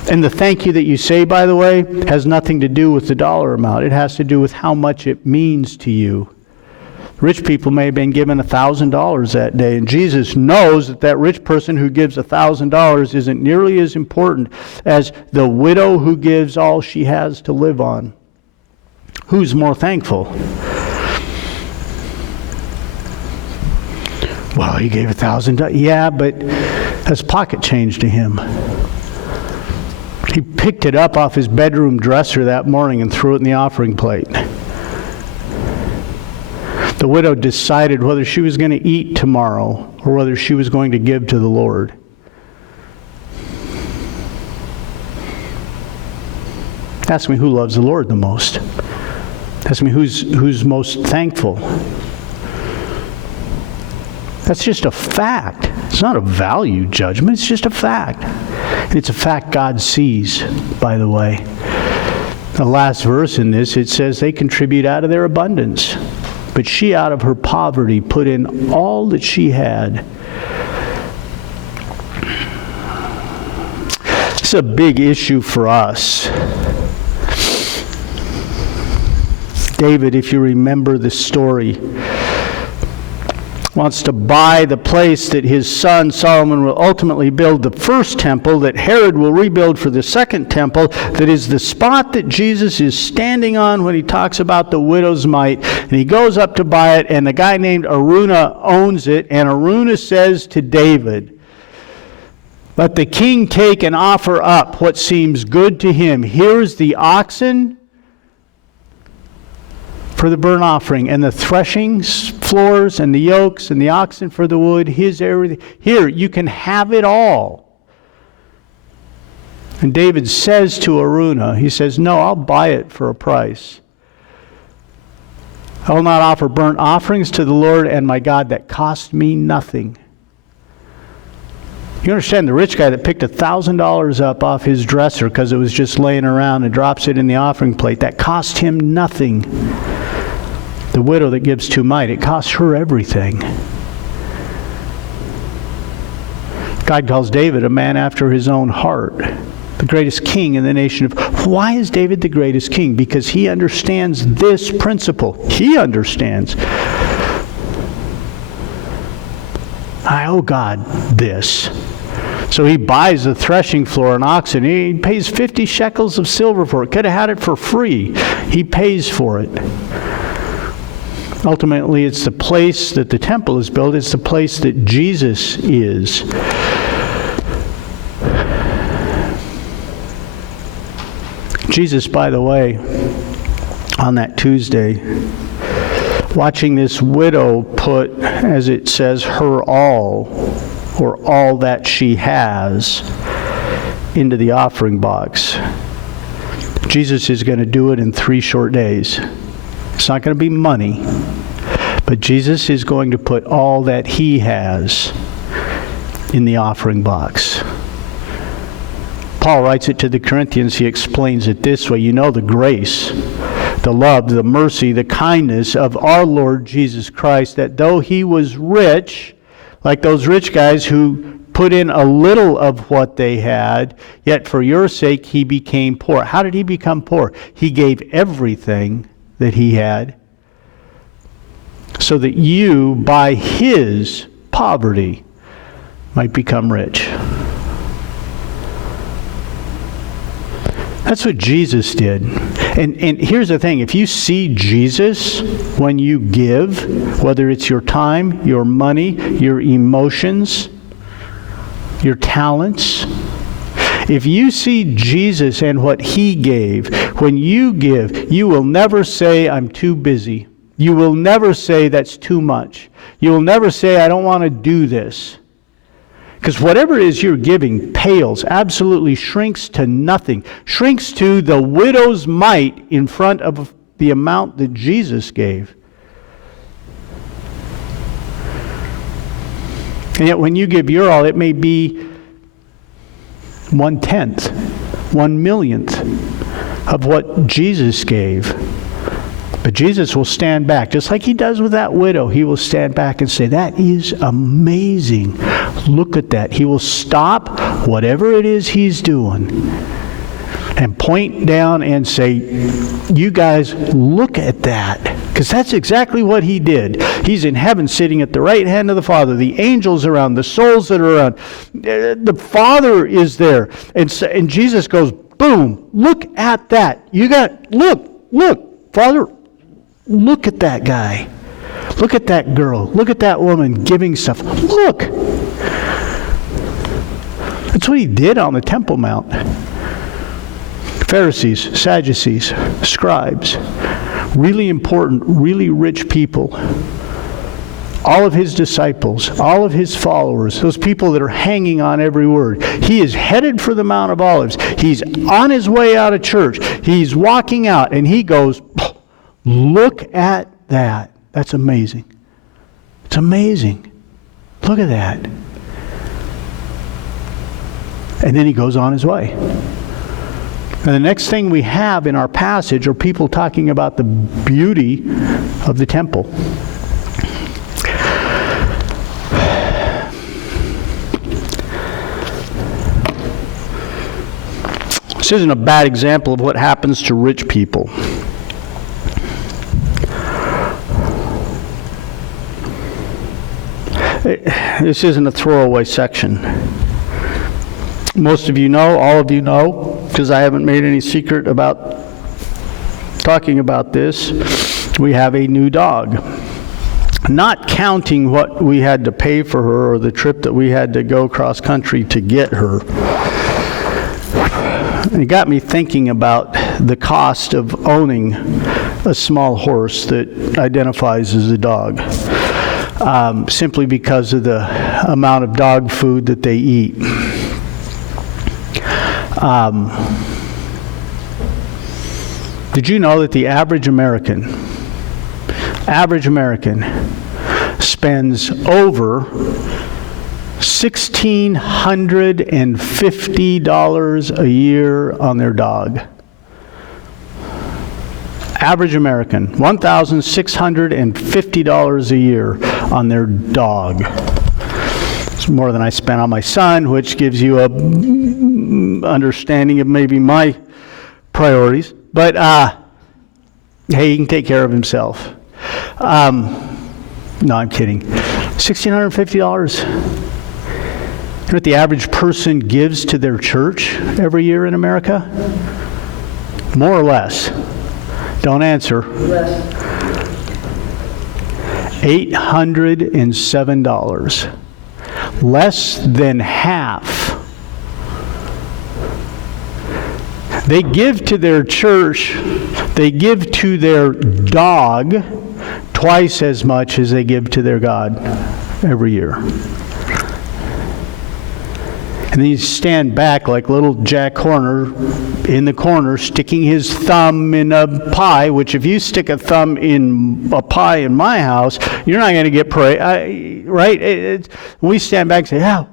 And the thank you that you say, by the way, has nothing to do with the dollar amount. It has to do with how much it means to you. Rich people may have been given $1,000 that day, and Jesus knows that that rich person who gives $1,000 isn't nearly as important as the widow who gives all she has to live on. Who's more thankful? Well, he gave $1,000. Yeah, but that's pocket change to him. He picked it up off his bedroom dresser that morning and threw it in the offering plate. The widow decided whether she was going to eat tomorrow or whether she was going to give to the Lord. Ask me who loves the Lord the most. Ask me who's most thankful. That's just a fact. It's not a value judgment. It's just a fact. And it's a fact God sees, by the way. The last verse in this, it says they contribute out of their abundance. But she out of her poverty put in all that she had. It's a big issue for us. David, if you remember the story, wants to buy the place that his son Solomon will ultimately build the first temple, that Herod will rebuild for the second temple, that is the spot that Jesus is standing on when he talks about the widow's mite. And he goes up to buy it, and the guy named Araunah owns it, and Araunah says to David, let the king take and offer up what seems good to him. Here's the oxen for the burnt offering, and the threshing floors, and the yokes, and the oxen for the wood, his everything. Here, you can have it all. And David says to Araunah, he says, no, I'll buy it for a price. I will not offer burnt offerings to the Lord and my God that cost me nothing. You understand, the rich guy that picked $1,000 up off his dresser because it was just laying around and drops it in the offering plate, that cost him nothing. The widow that gives to Mite, it costs her everything. God calls David a man after his own heart, the greatest king in the nation of... Why is David the greatest king? Because he understands this principle. He understands. I owe God this. So he buys the threshing floor and oxen. He pays 50 shekels of silver for it. Could have had it for free. He pays for it. Ultimately, it's the place that the temple is built. It's the place that Jesus is. Jesus, by the way, on that Tuesday, watching this widow put, as it says, her all, or all that she has, into the offering box. Jesus is going to do it in 3 short days. It's not going to be money, but Jesus is going to put all that he has in the offering box. Paul writes it to the Corinthians. He explains it this way. You know the grace, the love, the mercy, the kindness of our Lord Jesus Christ, that though he was rich, like those rich guys who put in a little of what they had, yet for your sake he became poor. How did he become poor? He gave everything that he had so that you, by his poverty, might become rich. That's what Jesus did. And here's the thing. If you see Jesus when you give, whether it's your time, your money, your emotions, your talents, if you see Jesus and what he gave, when you give, you will never say, I'm too busy. You will never say, that's too much. You will never say, I don't want to do this. Because whatever it is you're giving pales, absolutely shrinks to nothing, shrinks to the widow's mite in front of the amount that Jesus gave. And yet when you give your all, it may be 1/10, 1/1,000,000th of what Jesus gave. But Jesus will stand back, just like he does with that widow. He will stand back and say, that is amazing. Look at that. He will stop whatever it is he's doing and point down and say, you guys, look at that. Because that's exactly what he did. He's in heaven sitting at the right hand of the Father. The angels are around, the souls that are around. The Father is there. And Jesus goes, boom, look at that. Look, Father, look at that guy. Look at that girl. Look at that woman giving stuff. Look. That's what he did on the Temple Mount. Pharisees, Sadducees, scribes, really important, really rich people. All of his disciples, all of his followers, those people that are hanging on every word. He is headed for the Mount of Olives. He's on his way out of church. He's walking out and he goes, look at that. That's amazing. It's amazing. Look at that. And then he goes on his way. And the next thing we have in our passage are people talking about the beauty of the temple. This isn't a bad example of what happens to rich people. This isn't a throwaway section. Most of you know, all of you know, because I haven't made any secret about talking about this, we have a new dog. Not counting what we had to pay for her or the trip that we had to go cross country to get her. It got me thinking about the cost of owning a small horse that identifies as a dog. Simply because of the amount of dog food that they eat. Did you know that the average American spends over $1,650 a year on their dog? Average American, $1,650 a year on their dog. It's more than I spent on my son, which gives you a understanding of maybe my priorities. But hey, he can take care of himself. No, I'm kidding. $1,650. You know what the average person gives to their church every year in America? More or less. Don't answer. $807. Less than half. They give to their church, they give to their dog twice as much as they give to their God every year. And then you stand back like little Jack Horner in the corner, sticking his thumb in a pie, which if you stick a thumb in a pie in my house, you're not going to get praise, right? We stand back and say, yeah,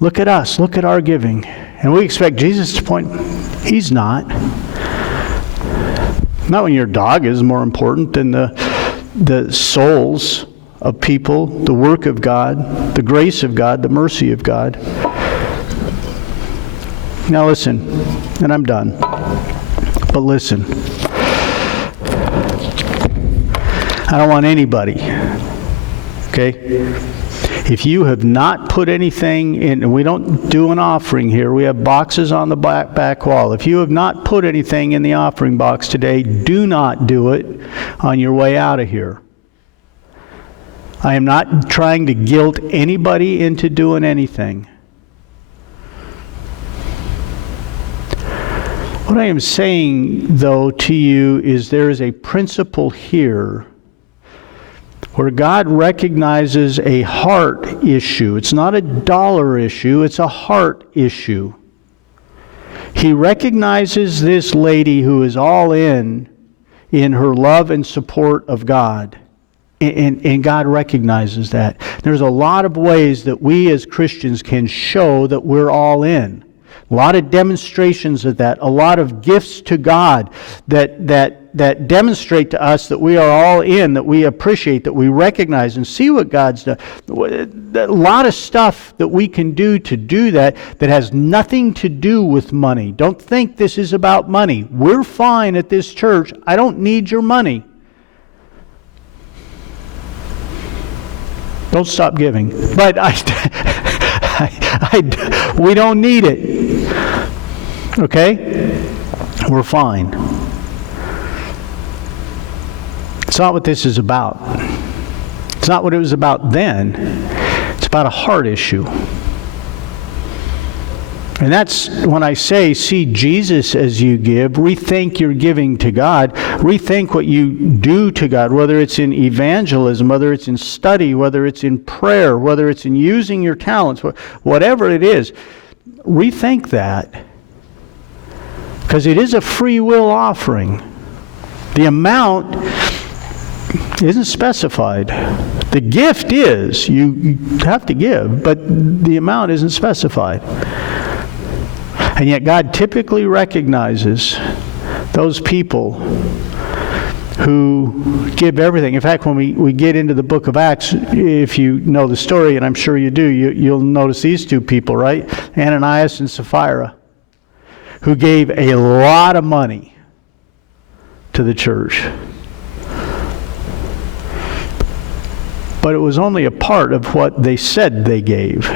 look at us, look at our giving. And we expect Jesus to point, he's not. Not when your dog is more important than the souls of people, the work of God, the grace of God, the mercy of God. Now listen, and I'm done, but listen. I don't want anybody. Okay? If you have not put anything in, and we don't do an offering here, we have boxes on the back wall. If you have not put anything in the offering box today, do not do it on your way out of here. I am not trying to guilt anybody into doing anything. What I am saying, though, to you is there is a principle here where God recognizes a heart issue. It's not a dollar issue, it's a heart issue. He recognizes this lady who is all in her love and support of God. And God recognizes that. There's a lot of ways that we as Christians can show that we're all in. A lot of demonstrations of that, a lot of gifts to God that demonstrate to us that we are all in, that we appreciate, that we recognize and see what God's done. A lot of stuff that we can do to do that has nothing to do with money. Don't think this is about money. We're fine at this church. I don't need your money. Don't stop giving. But we don't need it. Okay? We're fine. It's not what this is about. It's not what it was about then. It's about a heart issue. And that's when I say, see Jesus as you give, rethink your giving to God, rethink what you do to God, whether it's in evangelism, whether it's in study, whether it's in prayer, whether it's in using your talents, whatever it is, rethink that. Because it is a free will offering. The amount isn't specified. The gift is, you have to give, but the amount isn't specified. And yet God typically recognizes those people who give everything. In fact, when we get into the book of Acts, if you know the story, and I'm sure you do, you'll notice these two people, right? Ananias and Sapphira, who gave a lot of money to the church. But it was only a part of what they said they gave.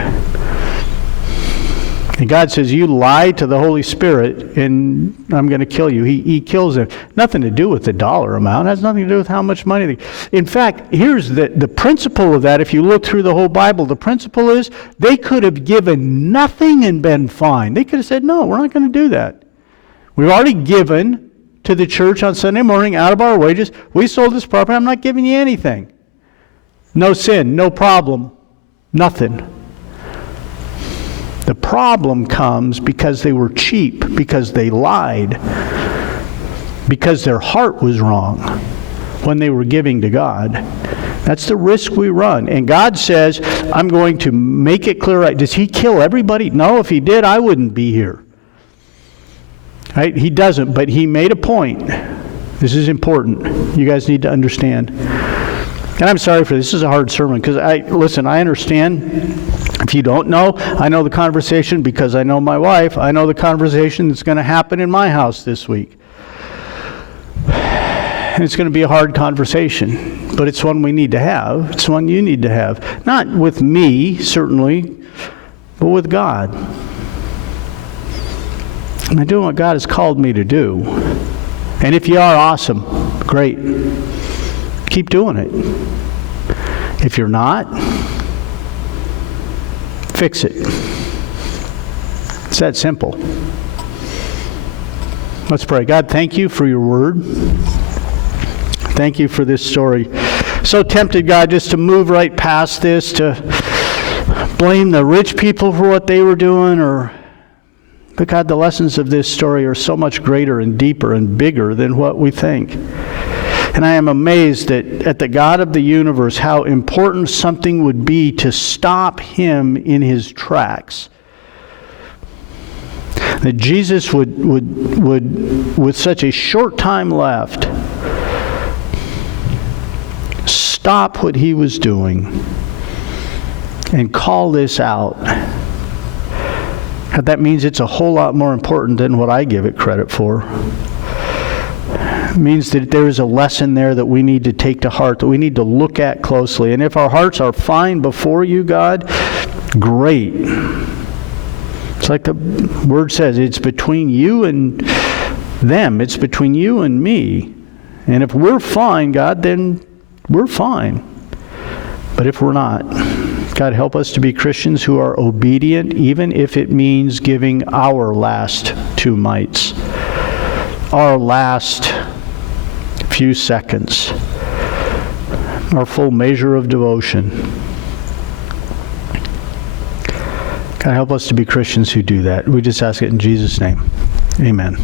And God says, you lied to the Holy Spirit, and I'm going to kill you. He kills them. Nothing to do with the dollar amount. It has nothing to do with how much money. In fact, here's the principle of that. If you look through the whole Bible, the principle is they could have given nothing and been fine. They could have said, no, we're not going to do that. We've already given to the church on Sunday morning out of our wages. We sold this property. I'm not giving you anything. No sin, no problem, nothing. The problem comes because they were cheap, because they lied, because their heart was wrong when they were giving to God. That's the risk we run. And God says, I'm going to make it clear. Right? Does He kill everybody? No, if He did, I wouldn't be here. Right? He doesn't, but He made a point. This is important. You guys need to understand. And I'm sorry for this. This is a hard sermon because I understand. If you don't know, I know the conversation because I know my wife. I know the conversation that's going to happen in my house this week. And it's going to be a hard conversation, but it's one we need to have. It's one you need to have. Not with me, certainly, but with God. I'm doing what God has called me to do. And if you are, awesome. Great. Keep doing it. If you're not, fix it. It's that simple. Let's pray. God, thank you for your word. Thank you for this story. So tempted, God, just to move right past this, to blame the rich people for what they were doing, but God, the lessons of this story are so much greater and deeper and bigger than what we think. And I am amazed at the God of the universe, how important something would be to stop Him in His tracks. That Jesus would with such a short time left, stop what He was doing and call this out. That means it's a whole lot more important than what I give it credit for. It means that there is a lesson there that we need to take to heart, that we need to look at closely. And if our hearts are fine before you, God, great. It's like the word says, it's between you and them. It's between you and me. And if we're fine, God, then we're fine. But if we're not, God, help us to be Christians who are obedient, even if it means giving our last 2 mites, our last few seconds, our full measure of devotion. God, help us to be Christians who do that. We just ask it in Jesus' name. Amen.